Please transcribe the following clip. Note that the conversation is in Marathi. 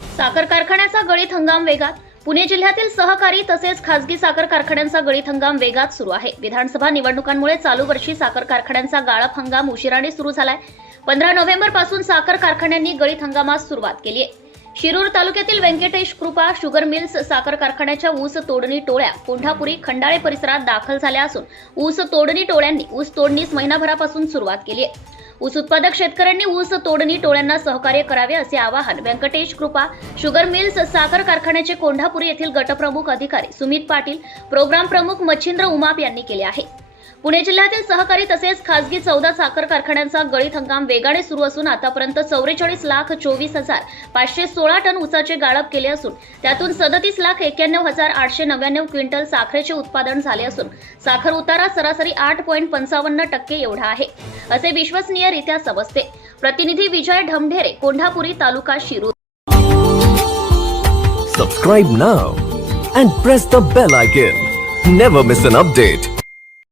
साखर कारखान्याचा गळीत हंगाम वेगात. पुणे जिल्ह्यातील सहकारी तसेच खासगी साखर कारखान्यांचा गळीत हंगाम वेगात सुरू आहे. विधानसभा निवडणुकांमुळे चालू वर्षी साखर कारखान्यांचा गाळप हंगाम उशिराने सुरू झालाय. पंधरा नोव्हेंबरपासून साखर कारखान्यांनी गळीत हंगामास सुरुवात केली आहे. शिरूर तालुक्यातील व्यंकटेश कृपा शुगर मिल्स साखर कारखान्याच्या ऊस तोडणी टोळ्या कोंढापुरी खंडाळे परिसरात दाखल झाल्या असून ऊस तोडणी टोळ्यांनी ऊस तोडणीस महिनाभरापासून सुरुवात केली आहे. ऊस उत्पादक शेतकऱ्यांनी ऊस तोडणी टोळ्यांना सहकार्य करावे असे आवाहन व्यंकटेश कृपा शुगर मिल्स साखर कारखान्याचे कोंढापुरी येथील गटप्रमुख अधिकारी सुमित पाटील प्रोग्राम प्रमुख मच्छिंद्र उमाप यांनी केले आहे. पुणे जिल्ह्यातील सहकारी तसेच खासगी चौदा साखर कारखान्यांचा गळीत हंगाम वेगाने सुरू असून आतापर्यंत चौवेचाळीस लाख चोवीस हजार पाचशे सोळा टन ऊसाचे गाळप केले असून त्यातून सदतीस लाख एक्क्याण्णव हजार आठशे नव्याण्णव क्विंटल साखरेचे उत्पादन झाले असून साखर उतारा सरासरी आठ पॉईंट पंचावन्न टक्के एवढा आहे असे विश्वसनीयरित्या समजते. प्रतिनिधी Vijay Dhamdhere Kondhapuri taluka Shirur. Subscribe now and press the bell icon never miss an update